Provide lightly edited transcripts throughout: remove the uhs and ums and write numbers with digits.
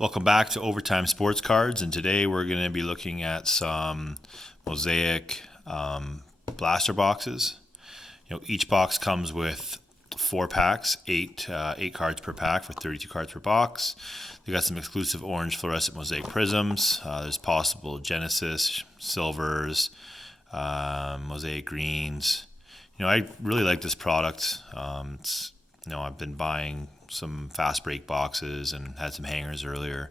Welcome back to Overtime Sports Cards, and today we're going to be looking at some Mosaic blaster boxes. Each box comes with 4 packs, 8 cards per pack for 32 cards per box. They got some exclusive orange fluorescent Mosaic prisms. There's possible Genesis, silvers, Mosaic greens. I really like this product. I've been buying some fast break boxes and had some hangers earlier,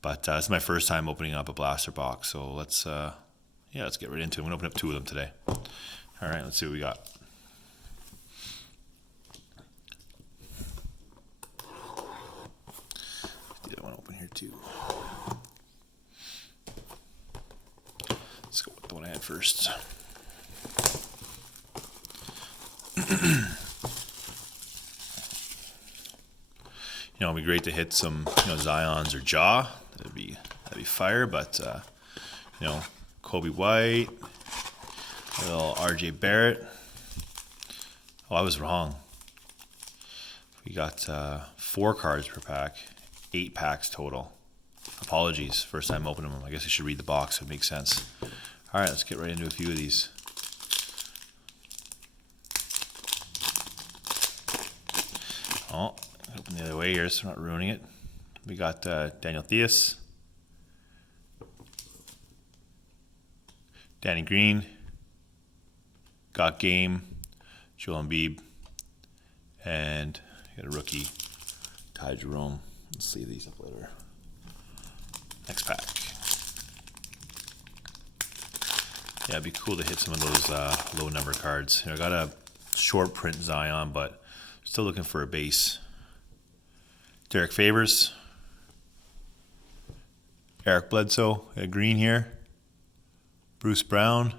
but it's my first time opening up a blaster box. So let's get right into it. I'm gonna open up 2 of them today. All right, let's see what we got. Get that one open here too. Let's go with the one I had first. It'd be great to hit some, Zions or Jaw. That'd be fire. But Kobe White, a little RJ Barrett. Oh, I was wrong. We got 4 cards per pack, 8 packs total. Apologies, first time opening them. I guess I should read the box so it makes sense. All right, let's get right into a few of these. Oh, open the other way here so I'm not ruining it. We got Daniel Theus, Danny Green, got Game, Joel Embiid, and got a rookie, Ty Jerome. Let's see these up later. Next pack. Yeah, it'd be cool to hit some of those low number cards. I got a short print Zion, but still looking for a base. Derek Favors, Eric Bledsoe at green here, Bruce Brown,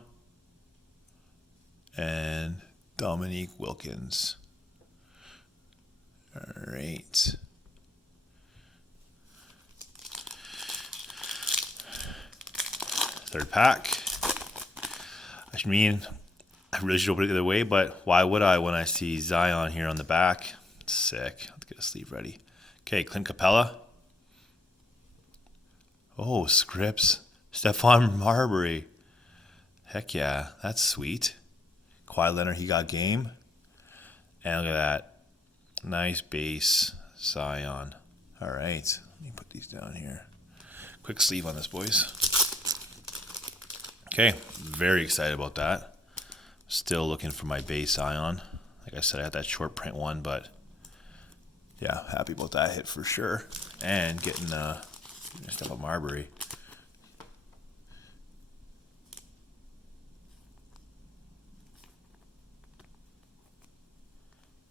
and Dominique Wilkins. All right. Third pack. I really should open it the other way, but why would I when I see Zion here on the back? It's sick. Let's get a sleeve ready. Okay, Clint Capella. Oh, Scripps. Stephon Marbury. Heck yeah, that's sweet. Kawhi Leonard, he got Game. And look at that. Nice base Zion. All right, let me put these down here. Quick sleeve on this, boys. Okay, very excited about that. Still looking for my base Zion. Like I said, I had that short print one, but yeah, happy about that hit for sure. And getting stuff on Marbury.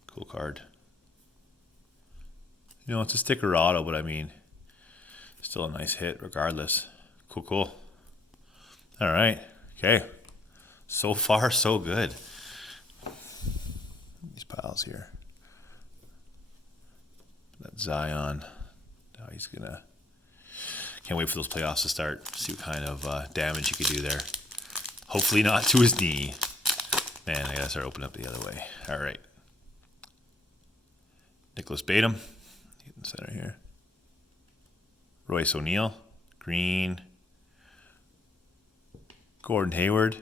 Cool card. It's a sticker auto, but still a nice hit regardless. Cool. All right. Okay. So far, so good. These piles here. That Zion. Now he's gonna. Can't wait for those playoffs to start. See what kind of damage he could do there. Hopefully not to his knee. Man, I gotta start opening up the other way. All right. Nicholas Batum. Get in the center here. Royce O'Neal. Green. Gordon Hayward.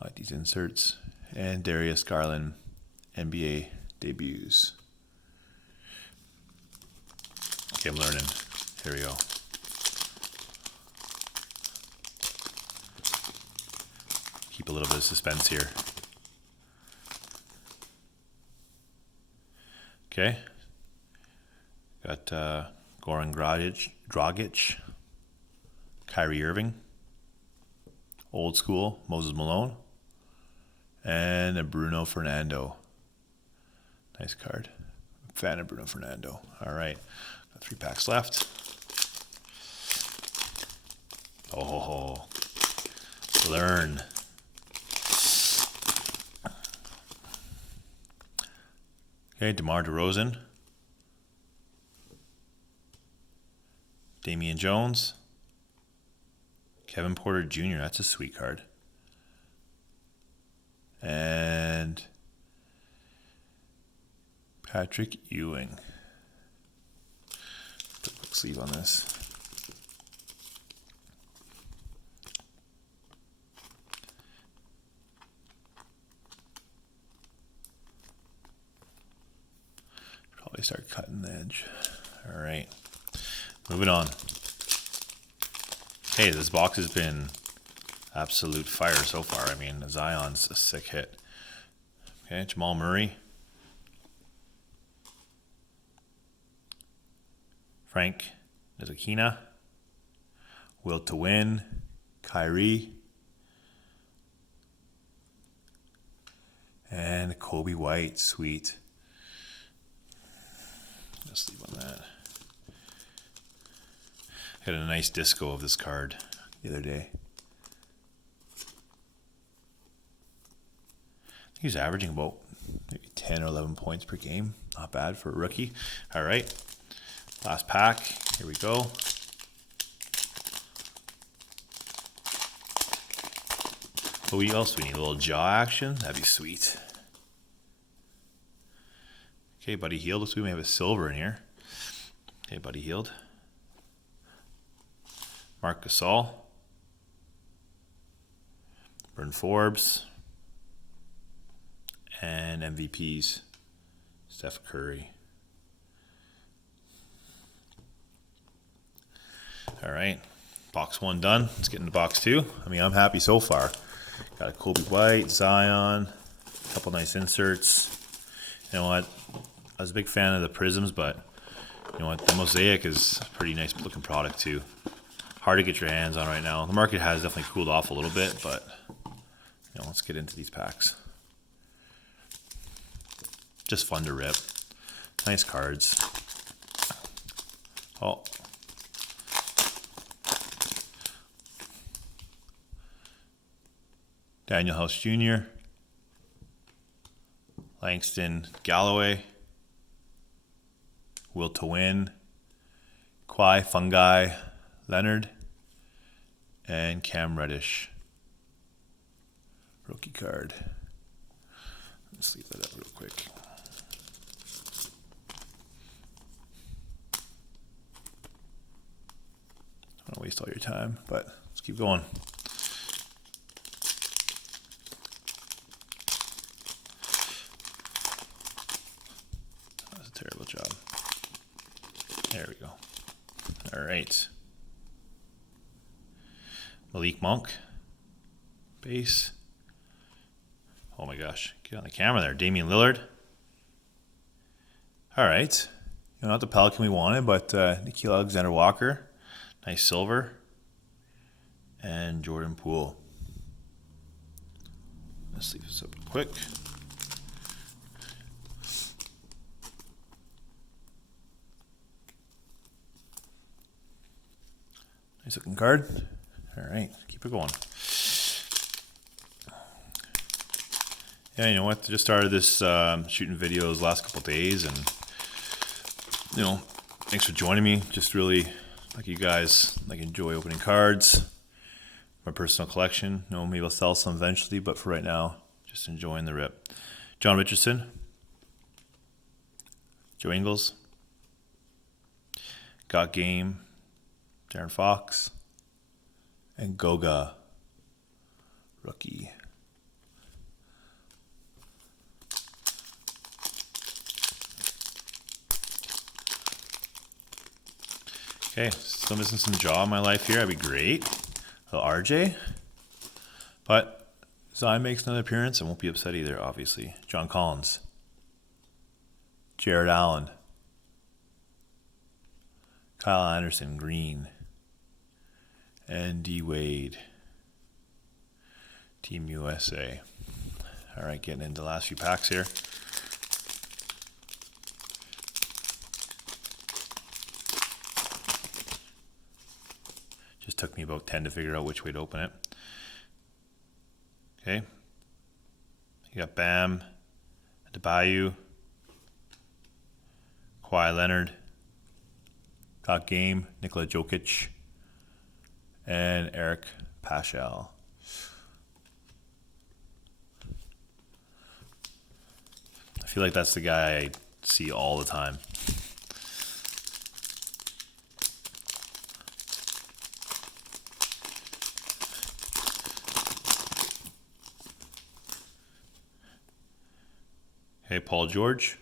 I like these inserts. And Darius Garland, NBA debuts. Okay, I'm learning. Here we go. Keep a little bit of suspense here. Okay. Got Goran Dragic, Kyrie Irving, Old School, Moses Malone, and a Bruno Fernando. Nice card. Fan of Bruno Fernando. All right. Got 3 packs left. Oh, learn. Okay, DeMar DeRozan, Damian Jones, Kevin Porter Jr. That's a sweet card. And Patrick Ewing. sleeve on this. Probably start cutting the edge. All right, moving on. Hey, this box has been absolute fire so far. I mean, Zion's a sick hit. Okay, Jamal Murray. Frank Ntilikina. Will to Win. Kyrie. And Kobe White. Sweet. Just leave on that. I got a nice disco of this card the other day. He's averaging about maybe 10 or 11 points per game. Not bad for a rookie. All right. Last pack. Here we go. What else do we need? A little jaw action? That'd be sweet. Okay, Buddy Hield. Looks like we may have a silver in here. Okay, Buddy Hield. Marc Gasol. Bryn Forbes. And MVPs. Steph Curry. All right. Box 1 done. Let's get into box 2. I mean, I'm happy so far. Got a Kobe White, Zion, a couple nice inserts. You know what? I was a big fan of the Prisms, but you know what? The Mosaic is a pretty nice looking product too. Hard to get your hands on right now. The market has definitely cooled off a little bit, but you know, let's get into these packs. Just fun to rip. Nice cards. Oh. Daniel House Jr., Langston Galloway, Will to Win, Kawhi Fungi Leonard, and Cam Reddish. Rookie card. Let's leave that up real quick. I don't want to waste all your time, but let's keep going. Terrible job. There we go. All right. Malik Monk. Base. Oh my gosh. Get on the camera there. Damian Lillard. All right. You know, not the Pelican we wanted, but Nickeil Alexander-Walker. Nice silver. And Jordan Poole. Let's leave this up real quick. Nice looking card. All right, keep it going. Yeah, you know what? Just started this shooting videos last couple days, and you know, thanks for joining me. Just really like you guys enjoy opening cards. My personal collection. You know, maybe I'll sell some eventually, but for right now, just enjoying the rip. John Richardson, Joe Ingles, Got Game. Darren Fox, and Goga, rookie. Okay, still missing some jaw in my life here. That'd be great. A little RJ. But Zion makes another appearance. I won't be upset either, obviously. John Collins. Jared Allen. Kyle Anderson, green. And D. Wade. Team USA. All right, getting into the last few packs here. Just took me about 10 to figure out which way to open it. Okay. You got Bam, Adebayo, Kawhi Leonard, Got Game, Nikola Jokic, and Eric Paschal. I feel like that's the guy I see all the time. Okay, Paul George.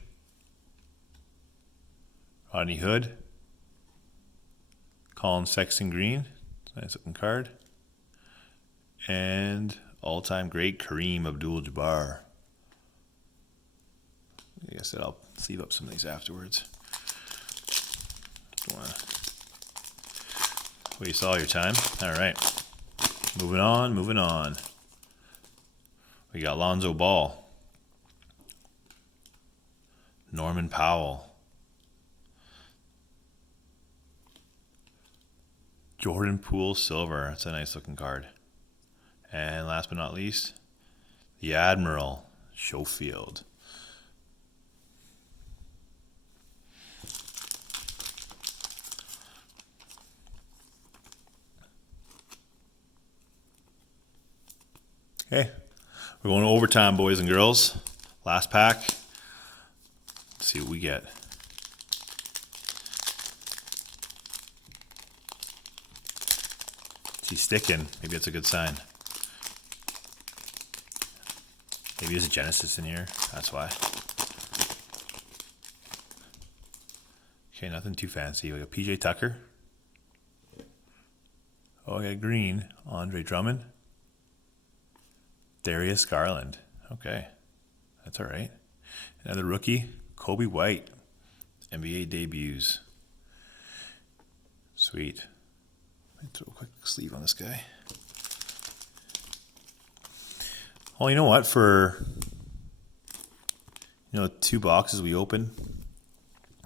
Rodney Hood. Colin Sexton Green. Nice looking card. And all-time great Kareem Abdul-Jabbar. I guess I'll sleeve up some of these afterwards. Don't wanna waste all your time. All right. Moving on. We got Lonzo Ball. Norman Powell. Jordan Poole Silver. That's a nice looking card. And last but not least, the Admiral Schofield. Okay, we're going to overtime, boys and girls. Last pack. Let's see what we get. He's sticking. Maybe that's a good sign. Maybe there's a Genesis in here. That's why. Okay, nothing too fancy. We got PJ Tucker. Oh, yeah, green. Andre Drummond. Darius Garland. Okay, that's all right. Another rookie, Kobe White. NBA debuts. Sweet. Throw a quick sleeve on this guy. Well, you know what? For 2 boxes we opened,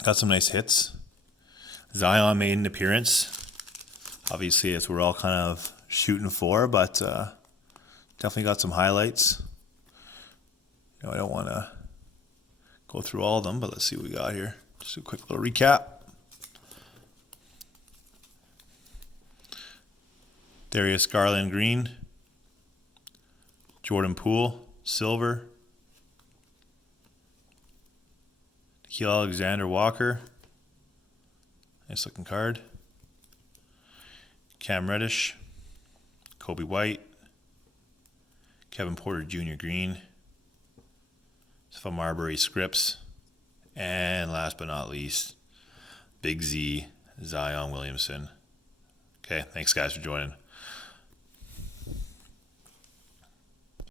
got some nice hits. Zion made an appearance. Obviously, it's what we're all kind of shooting for, but definitely got some highlights. I don't want to go through all of them, but let's see what we got here. Just a quick little recap. Darius Garland green. Jordan Poole silver. Nikhil Alexander Walker. Nice looking card. Cam Reddish. Kobe White. Kevin Porter Jr. green. Stephon Marbury Scripps. And last but not least, Big Z Zion Williamson. Okay, thanks guys for joining.